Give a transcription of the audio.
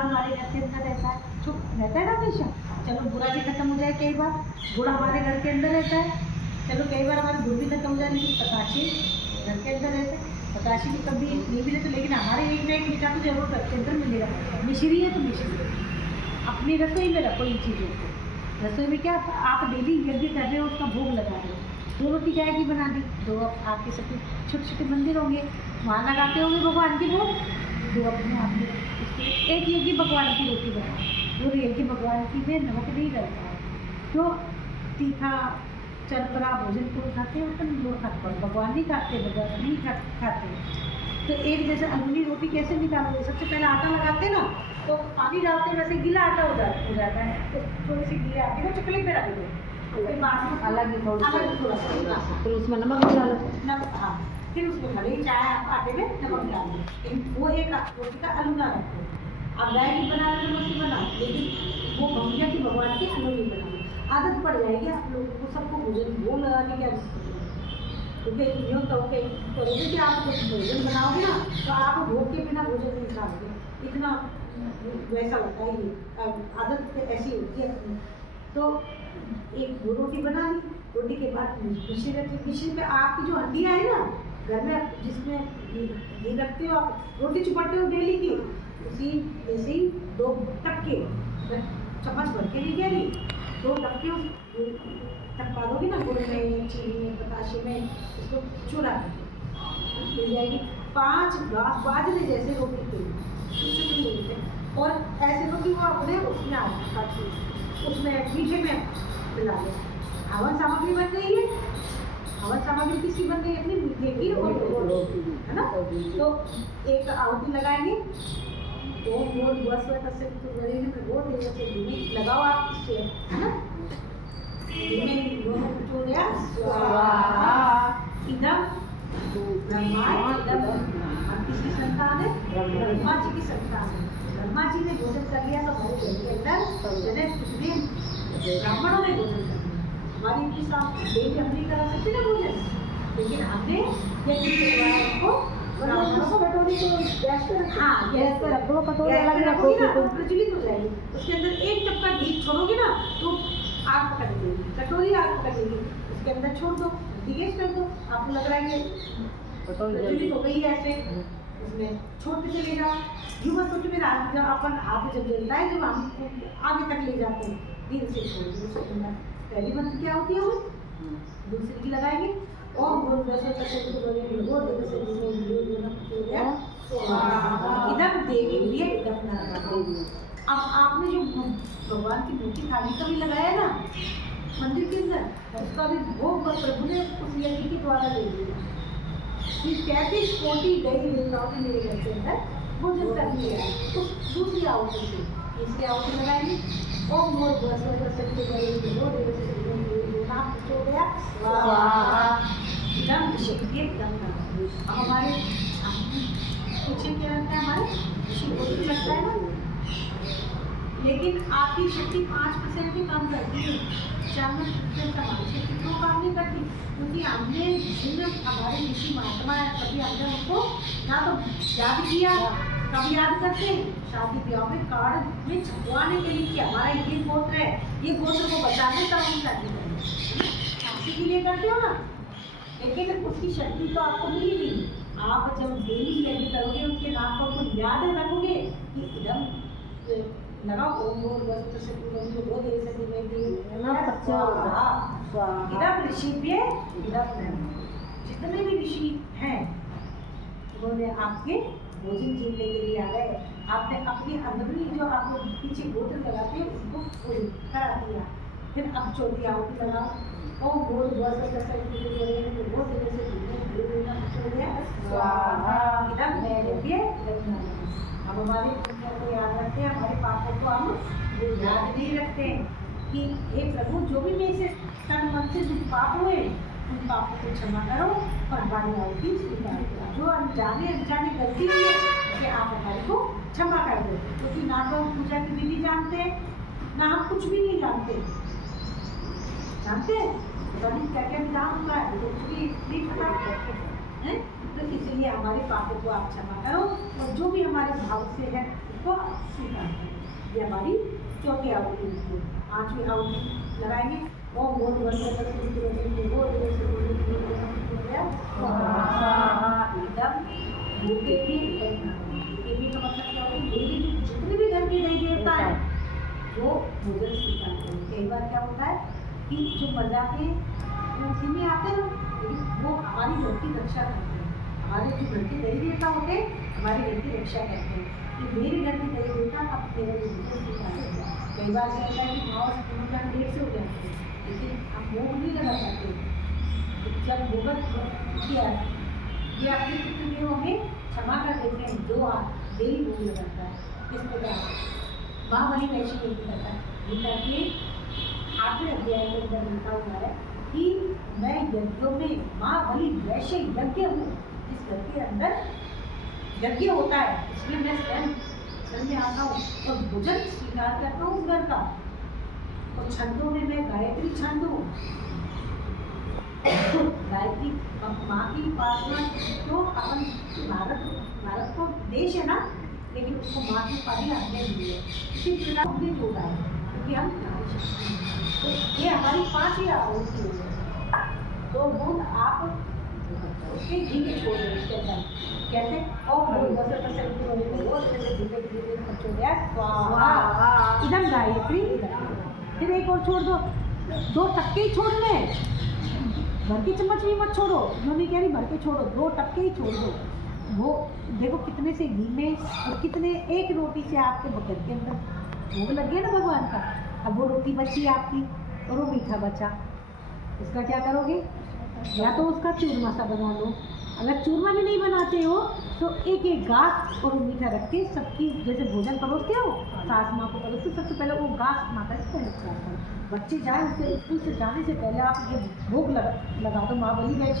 हमारे घर के अंदर रहता है, चुप रहता है ना हमेशा। चलो बुरा भी खत्म हो जाए, कई बार बुरा हमारे घर के अंदर रहता है। चलो कई बार हमारी बुरी भी खत्म हो जाए, लेकिन पताशे घर के अंदर रहते हैं। पताशे भी कभी नहीं मिले तो, लेकिन हमारे एक ना एक मीठा तो जरूर घर के अंदर मिलेगा। मिश्री है तो मिश्री, अपनी रसोई में रखो इन चीज़ों को। रसोई में क्या आप डेली यज्ञ कर रहे हो, उसका भोग लगा रहे हो। 2 रोटी गाय की बना दी, 2 आपके सबके छोटे छोटे मंदिर होंगे, वहाँ लगाते होंगे भगवान के भोग। 2 अपने आप में एक यज्ञ भगवान की रोटी बनाओ। वो यज्ञ भगवान की में नमक नहीं डलता है, जो तीखा चरपरा भोजन को खाते हैं अपन लोग खाते हैं, भगवान नहीं खाते, भगवान नहीं खाते। तो एक जैसे अलूनी रोटी कैसे निकालोगे? सबसे पहले आटा लगाते ना, तो पानी डालते हैं, वैसे गीला आटा हो जाता है, तो थोड़ी सी गीले आटे को चकले पे रख दो, फिर बाद में अलग ही थोड़ा सा, फिर उसमें नमक डालो, नमक, हाँ, फिर उसमें भले ही चाहे आप आटे में नमक डाल दो। वो एक रोटी का अलूना रखो। अब गाय की बना रहे तो बना, लेकिन वो भैया की भगवान की अलूनी बना। आदत पड़ जाएगी आप लोगों को, सबको भोजन वो लगाने की आदत पड़ जाएगी। क्योंकि यूँ करोगे कि आप जब भोजन बनाओगे ना, तो आप भोग के बिना भोजन नहीं खाओगे, इतना वैसा होता है। ये आदत ऐसी होती है अपनी। तो एक वो रोटी बना ली, रोटी के बाद मिश्री रखी। मिश्री पे आपकी जो हंडियाँ है ना घर में, जिसमें घी रखते हो आप, रोटी चुपड़ते हो डेली की, उसी ऐसे ही 2 टक्के चम्मच भर के नहीं कह रही, 2 टक्के टपका दोगे ना गुड़ में, चीनी में, बताशे में, उसको चूरा मिल जाएगी। 5 ग्लास बाजरे जैसे रोटी के, और ऐसे रोटी को अपने उसमें उसमें मीठे में मिला लो। हवन सामग्री बन गई है। हवन सामग्री किसकी बन गई? अपनी मीठे की, और है ना। तो एक आहुति लगाएंगे, ओम भूर्भुवः स्वः तस्य वितुर्वरेण्यं भर्गो देवस्य धीमहि, लगाओ आप इससे, है ना। इदम ब्रह्मा, किसकी संतान है? ब्रह्मा जी की संतान है। ब्रह्मा जी ने भोजन कर लिया तो हमारे घर के अंदर कितने ब्राह्मणों ने भोजन कर लिया। हमारी इतनी साफ देवी हम नहीं करा सकते ना भोजन, लेकिन हमने यज्ञ के द्वारा उनको कटोरी को गैस पे रखो, हाँ गैस पे रखो, कटोरी अलग रखोगी ना तो प्रज्वलित हो जाएगी। उसके अंदर 1 टपका घी छोड़ोगे ना तो आग पकड़ लेगी, कटोरी आग पकड़ लेगी। उसके अंदर छोड़ दो, गैस कर दो, आपको लग रहा है कि प्रज्वलित हो गई है ऐसे, उसमें छोड़ते चलेगा। यूँ मत सोचो मेरा हाथ, जब अपन हाथ जब जलता है, जब हम आगे तक ले जाते हैं, धीरे से छोड़ दो। उसके अंदर पहली मंत्र क्या होती है, वो दूसरी की लगाएंगे, ओम भूर्भुवः स्वः तस्य वितुर्वरेण्यं भर्गो देवस्य धीमहि धियो यो नः प्रचोदयात्। इदं देवी इदं नरः। अब आपने जो भगवान की मूर्ति थाली का भी लगाया ना मंदिर के अंदर, उसका भी भोग प्रभु ने उस यज्ञ के द्वारा ले लिया। 33 कोटि दैवी देवताओं ने मेरे घर के अंदर भोजन कर लिया उस दूसरी आहुति से। तीसरी आहुति लगाएंगे, ओम भूर्भुवः स्वः तस्य वितुर्वरेण्यं भर्गो देवस्य धीमहि धियो यो नः प्रचोदयात् स्वाहा। इदं शक्ति दम। अब हमारे पूछे क्या लगता है, हमारे ऋषि लगता है ना, लेकिन आपकी शक्ति 5% ही काम करती है, 4% हमारी शक्ति क्यों काम नहीं करती? क्योंकि हमने जिन हमारे ऋषि महात्मा है, कभी हमने उनको ना तो याद किया, कभी याद करते हैं शादी ब्याह में कार्ड में छपवाने के लिए कि हमारा ये गोत्र है, ये गोत्र को बचाने का हम शादी करें, शादी के लिए करते हो ना। लेकिन उसकी शक्ति तो आपको मिलेगी, आप जब डेली यज्ञ करोगे, उनके नाम को आपको याद रखोगे कि एकदम लगाओ, ओम भूर्भुवः स्वः तस्य वितुर्वरेण्यं भर्गो देवस्य धीमहि धियो यो नः प्रचोदयात्। इदं ऋषिभ्यः इदं नरः। जितने भी ऋषि हैं उन्होंने आपके भोजन जीवने के लिए आ गए। आपने अपनी अंदरूनी जो आपको पीछे गोत्र लगाते हैं उसको करा दिया। फिर अब चौथी आहुति लगाओ, ओम भूर्भुवः स्वः तस्य वितुर्वरेण्यं भर्गो देवस्य धीमहि धियो यो नः प्रचोदयात् स्वाहा। इदं देव्यः इदं नरः। अब हमारे पुण्यों को याद रखते हैं, हमारे पापों को हम याद नहीं रखते हैं कि हे प्रभु, जो भी मेरे से तन मन से जो पाप हुए उन पापों को क्षमा करो और हमारी आहुति स्वीकार करो। जो अनजाने गलती हुई है उसे आप हमारे को क्षमा कर दो, क्योंकि ना तो हम पूजा की विधि जानते हैं, ना हम कुछ भी नहीं जानते हैं। क्या क्या विधान होता है, कुछ भी नहीं पता। हैं। तो इसलिए हमारे पापों को आप क्षमा करो और जो भी हमारे भाव से है उसको स्वीकार करो। ये हमारी चौथी आहुति होती है। 5वीं आहुति लगाएंगे। ओम भूर भुवः एकदम भूखे भी का मतलब क्या होता है, मेरी जितने भी घर के देवी देवता है वो भोजन स्वीकार करें। कई बार क्या होता है कि जो मर जाते हैं उसी में आते हैं, लेकिन वो हमारी घर की रक्षा करते हैं। हमारे जो घर के देवी देवता होते हैं हमारे घर की रक्षा करते हैं कि मेरे घर के देवी देवता अब मेरा भोजन स्वीकार करें। कई बार क्या होता है कि माँ पूजा लेट से हो जाते हैं, लेकिन आप भोग नहीं लगा पाते। जब भोगन किया ये अपनी त्रुटियों में क्षमा कर देते हैं जो आप डेली भोग लगाता है। इस प्रकार से माँ बलि वैश्य यज्ञ करता है। गीता के 8वें अध्याय के अंदर लिखा हुआ है कि मैं यज्ञों में माँ बलि वैश्य यज्ञ हूँ। इस घर के अंदर यज्ञ होता है, इसमें मैं स्वयं में आता हूँ और भोजन स्वीकार करता हूँ उस घर का। और छंदों में मैं गायत्री छंद हूँ। गायत्री माँ की उपासना तो अपन भारत को देश है ना, लेकिन उसको माँ की उपाधि हमने दी है। इसी प्रकार हमने जोड़ा है क्योंकि हम तो ये हमारी 5 आहुति है। तो बूंद आप उसके घी के छोड़ दें इसके अंदर। कैसे? इधम गायत्री, फिर एक और छोड़ दो, 2 टक्के ही छोड़ने, भर की चम्मच भी मत छोड़ो। उन्होंने कह रही भर के छोड़ो, 2 टक्के ही छोड़ दो। वो देखो कितने से घी में और कितने एक रोटी से आपके बकर के अंदर भोग लग गया ना भगवान का। अब वो रोटी बची आपकी और वो मीठा बचा, उसका क्या करोगे? या तो उसका चूरमा सा बना लो। अगर चूरमा भी नहीं बनाते हो तो एक एक घास और मीठा रख के सबकी जैसे भोजन परोसते हो, सास माँ को परोसते, सबसे पहले वो घास माता से पहले खिलाते हो। बच्चे जाए उससे स्कूल से जाने से पहले आप ये भोग लगा दो माँ बलि वैश्य